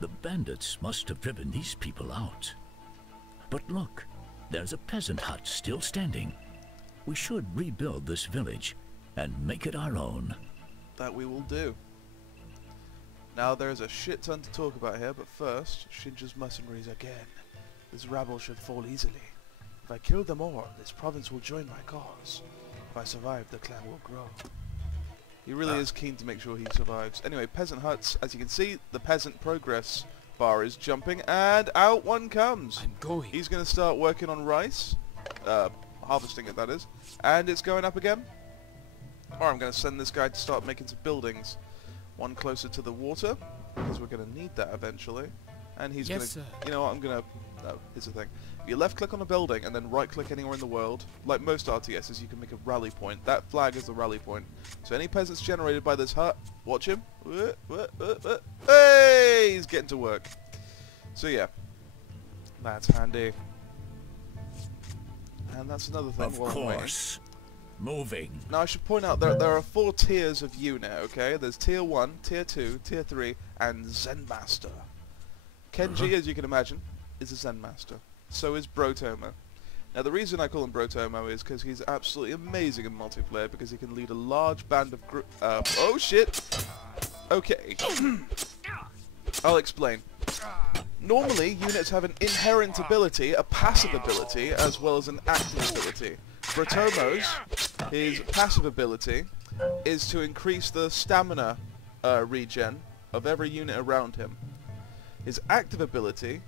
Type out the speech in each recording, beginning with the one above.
The bandits must have driven these people out. But look, there's a peasant hut still standing. We should rebuild this village and make it our own. That we will do. Now there's a shit ton to talk about here, but first, Shinja's mercenaries again. This rabble should fall easily. If I kill them all, this province will join my cause. If I survive, the clan will grow. He really is keen to make sure he survives. Anyway, peasant huts. As you can see, the peasant progress bar is jumping, and out one comes. I'm going. He's going to start working on rice. Harvesting it, that is. And it's going up again. Or I'm going to send this guy to start making some buildings. One closer to the water, because we're going to need that eventually. And he's going to... You know what, I'm going to... No, here's the thing. If you left-click on a building and then right-click anywhere in the world, like most RTSs, you can make a rally point. That flag is the rally point. So any peasants generated by this hut, watch him. Hey! He's getting to work. So yeah, that's handy. And that's another thing. Of course. Moving. Now I should point out there are 4 tiers of unit, okay? There's tier 1, tier 2, tier 3, and Zen Master. Kenji, as you can imagine, is a Zen Master. So is Brotomo. Now the reason I call him Brotomo is because he's absolutely amazing in multiplayer, because he can lead a large band of oh shit! Okay. I'll explain. Normally, units have an inherent ability, a passive ability, as well as an active ability. Brotomo's, his passive ability, is to increase the stamina regen of every unit around him. His active ability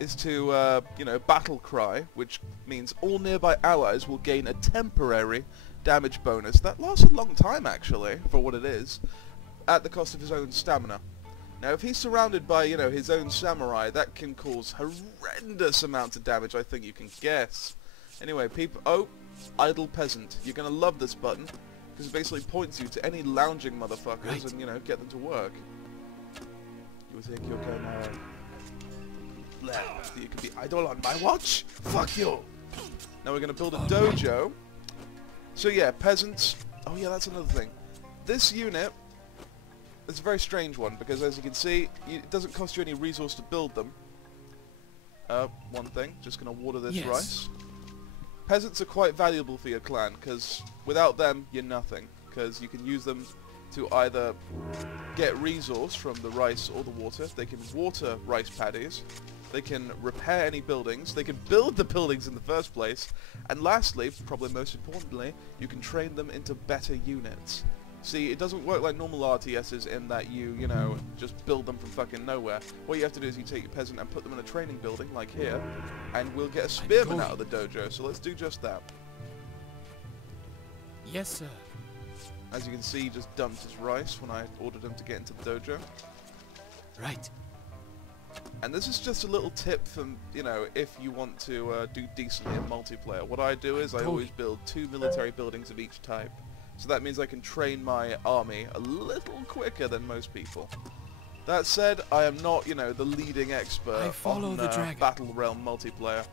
is to, you know, battle cry, which means all nearby allies will gain a temporary damage bonus. That lasts a long time, actually, for what it is, at the cost of his own stamina. Now, if he's surrounded by, you know, his own samurai, that can cause horrendous amounts of damage, I think you can guess. Anyway, people... Oh, idle peasant. You're going to love this button, because it basically points you to any lounging motherfuckers and, you know, get them to work. You think you're going to... You could be idle on my watch? Fuck you! Now we're going to build a dojo. So yeah, peasants... Oh yeah, that's another thing. This unit... It's a very strange one, because as you can see, it doesn't cost you any resource to build them. One thing, just going to water this rice. Peasants are quite valuable for your clan, because without them, you're nothing. Because you can use them to either get resource from the rice or the water, they can water rice paddies, they can repair any buildings, they can build the buildings in the first place, and lastly, probably most importantly, you can train them into better units. See, it doesn't work like normal RTSs in that you know, just build them from fucking nowhere. What you have to do is you take your peasant and put them in a training building, like here, and we'll get a spearman out of the dojo, so let's do just that. Yes, sir. As you can see, he just dumped his rice when I ordered him to get into the dojo. Right. And this is just a little tip from, you know, if you want to do decently in multiplayer. What I do is I always build 2 military buildings of each type. So that means I can train my army a little quicker than most people. That said, I am not, you know, the leading expert on Battle Realm multiplayer.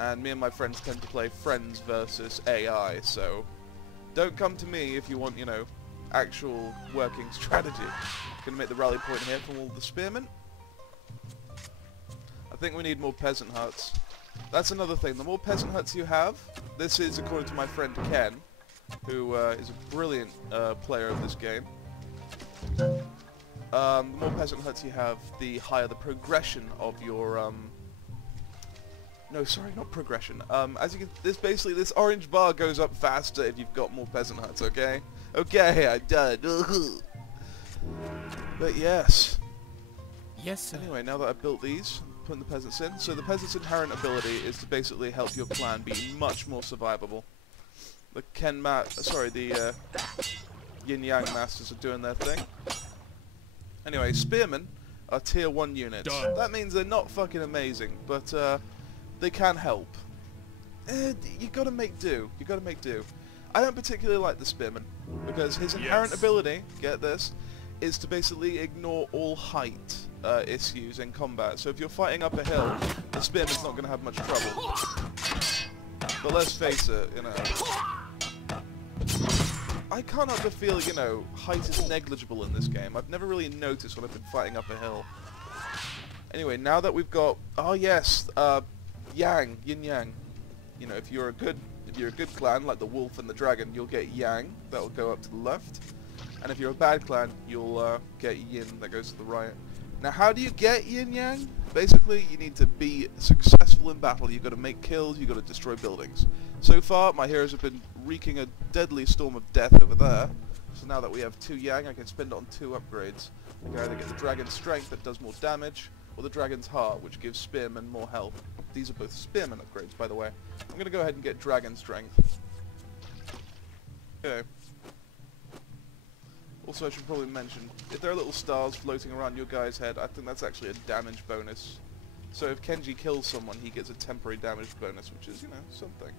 And me and my friends tend to play friends versus AI, so don't come to me if you want, you know, actual working strategy. Gonna make the rally point here from all the spearmen. I think we need more peasant huts. That's another thing. The more peasant huts you have, this is according to my friend Ken, who is a brilliant player of this game. The more peasant huts you have, the higher the progression of your no, sorry, not progression. As you can, this orange bar goes up faster if you've got more peasant huts. Okay, okay, I'm done. But yes. Yes, sir. Anyway, now that I've built these, I'm putting the peasants in. So the peasants' inherent ability is to basically help your clan be much more survivable. The the Yin Yang Masters are doing their thing. Anyway, spearmen are tier 1 units. That means they're not fucking amazing, but they can help. You gotta make do. You gotta make do. I don't particularly like the spearman, because his inherent ability, get this, is to basically ignore all height issues in combat. So if you're fighting up a hill, the spearman's not gonna have much trouble. But let's face it, you know, I can't help but feel, you know, height is negligible in this game. I've never really noticed when I've been fighting up a hill. Anyway, now that we've got, oh yes, yang, yin yang. You know, if you're a good clan like the wolf and the dragon, you'll get yang. That'll go up to the left. And if you're a bad clan, you'll get yin. That goes to the right. Now, how do you get yin yang? Basically, you need to be successful in battle. You've got to make kills. You've got to destroy buildings. So far, my heroes have been wreaking a deadly storm of death over there. So now that we have 2 yang, I can spend it on 2 upgrades. I can either get the dragon's strength that does more damage, or the dragon's heart, which gives spearmen more health. These are both spearmen upgrades, by the way. I'm going to go ahead and get dragon strength. Okay. Also, I should probably mention, if there are little stars floating around your guy's head, I think that's actually a damage bonus. So if Kenji kills someone, he gets a temporary damage bonus, which is, you know, something.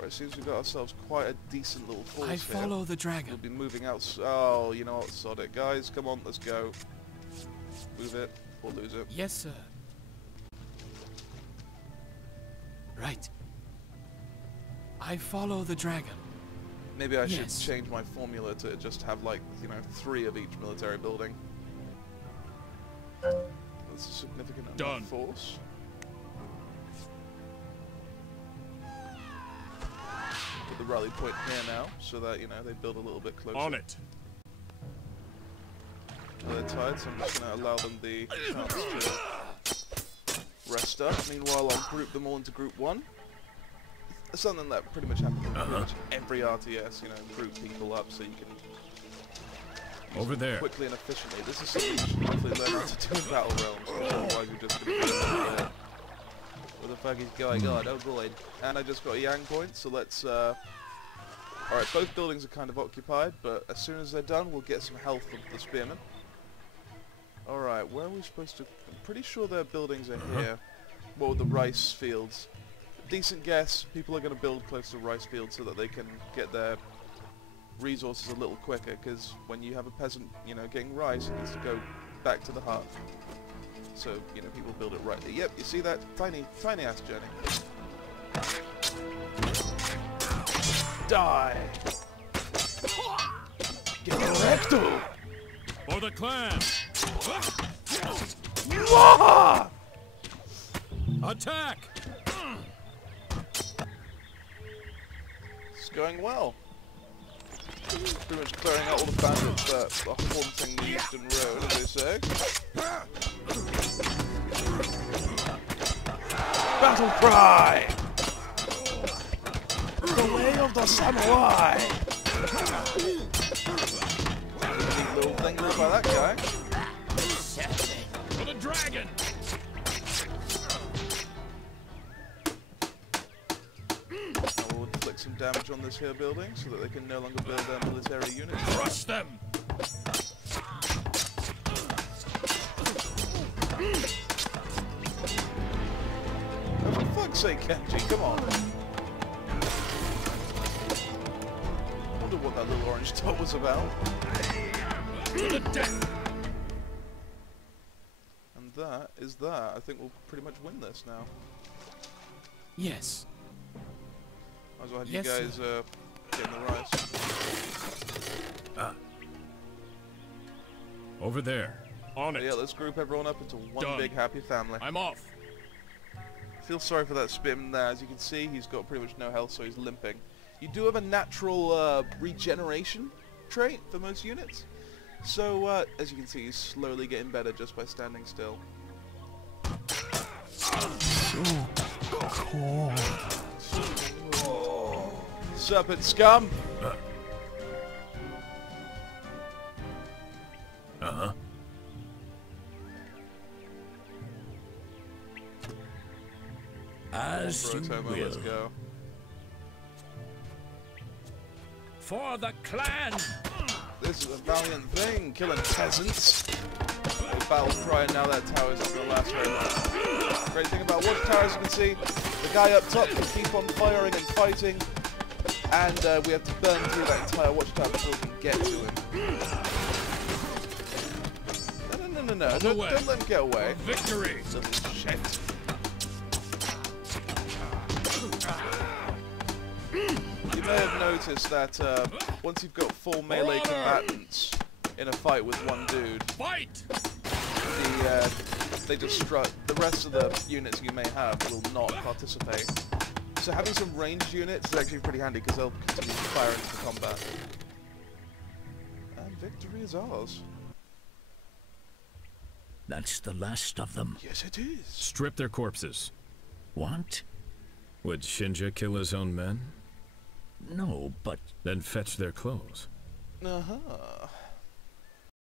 Right, seems we've got ourselves quite a decent little force here. I follow the dragon. We'll be moving out. Oh, you know what? Sod it. Guys, come on, let's go. Move it, or lose it. Yes, sir. Right. I follow the dragon. Maybe I should Yes. change my formula to just have, like, you know, 3 of each military building. That's a significant amount of force. Put the rally point here now, so that, you know, they build a little bit closer. On it. They're tired, so I'm just going to allow them the chance to rest up. Meanwhile, I'll group them all into Group 1. Something that pretty much happens in pretty much every RTS, you know, group people up so you can Over there. quickly and efficiently. This is something you should hopefully learn how to do in Battle Realms, otherwise you're just going to be what the fuck is going on? Oh boy. And I just got a yang point, so let's alright, both buildings are kind of occupied, but as soon as they're done we'll get some health from the spearmen. Alright, where are we supposed to... I'm pretty sure their buildings are here. What with the rice fields? Decent guess, people are going to build close to rice fields so that they can get their resources a little quicker, because when you have a peasant, you know, getting rice, it needs to go back to the hut. So, you know, people build it right there. Yep, you see that? Tiny ass journey. Die! Get recto! For the clan. Mwah! Attack. It's going well. Pretty much clearing out all the bandits that are haunting the Eastern Road, as they say. Battle cry! The way of the samurai! Neat little thing by that guy. For the dragon. I will inflict some damage on this here building so that they can no longer build their military units. Crush them. Oh, for fuck's sake, Kenji, come on. I wonder what that little orange dot was about. To the death. And that is that. I think we'll pretty much win this now. Yes. Might as well have Yes, you guys get in the rice. Over there. On But it. yeah, let's group everyone up into one Done. big happy family. I'm off. Feel sorry for that spearman there. As you can see, he's got pretty much no health, so he's limping. You do have a natural regeneration trait for most units. So, as you can see, he's slowly getting better just by standing still. Serpent scum! As you Brotomo, let's will. go. For the clan! This is a valiant thing, killing peasants. The battle's crying now that tower's not going to last very long. Great thing about watchtowers, you can see, the guy up top can keep on firing and fighting, and we have to burn through that entire watchtower before we can get to him. No, don't let him get away. Victory. Little shit. You may have noticed that once you've got 4 melee combatants in a fight with one dude, Fight. the they just strut. The rest of the units you may have will not participate. So having some ranged units is actually pretty handy because they'll continue to fire into the combat. And victory is ours. That's the last of them. Yes, it is. Strip their corpses. What? Would Shinja kill his own men? No, but Then fetch their clothes. Uh-huh.